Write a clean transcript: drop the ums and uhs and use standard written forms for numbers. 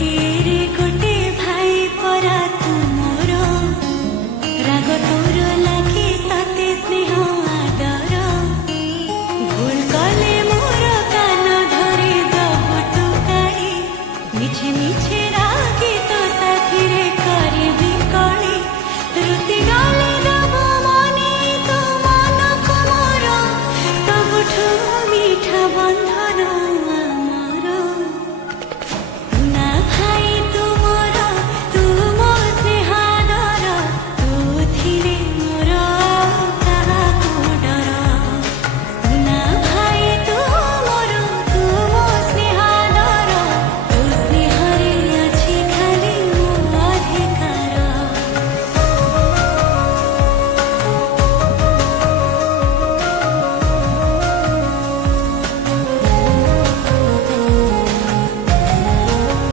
गोटे गोटे भाई परा तुमर राग तोर लागे सते स्नेह आदर भूल कले मोर कान धरे दबु तु काढ़ी मिछे मिछे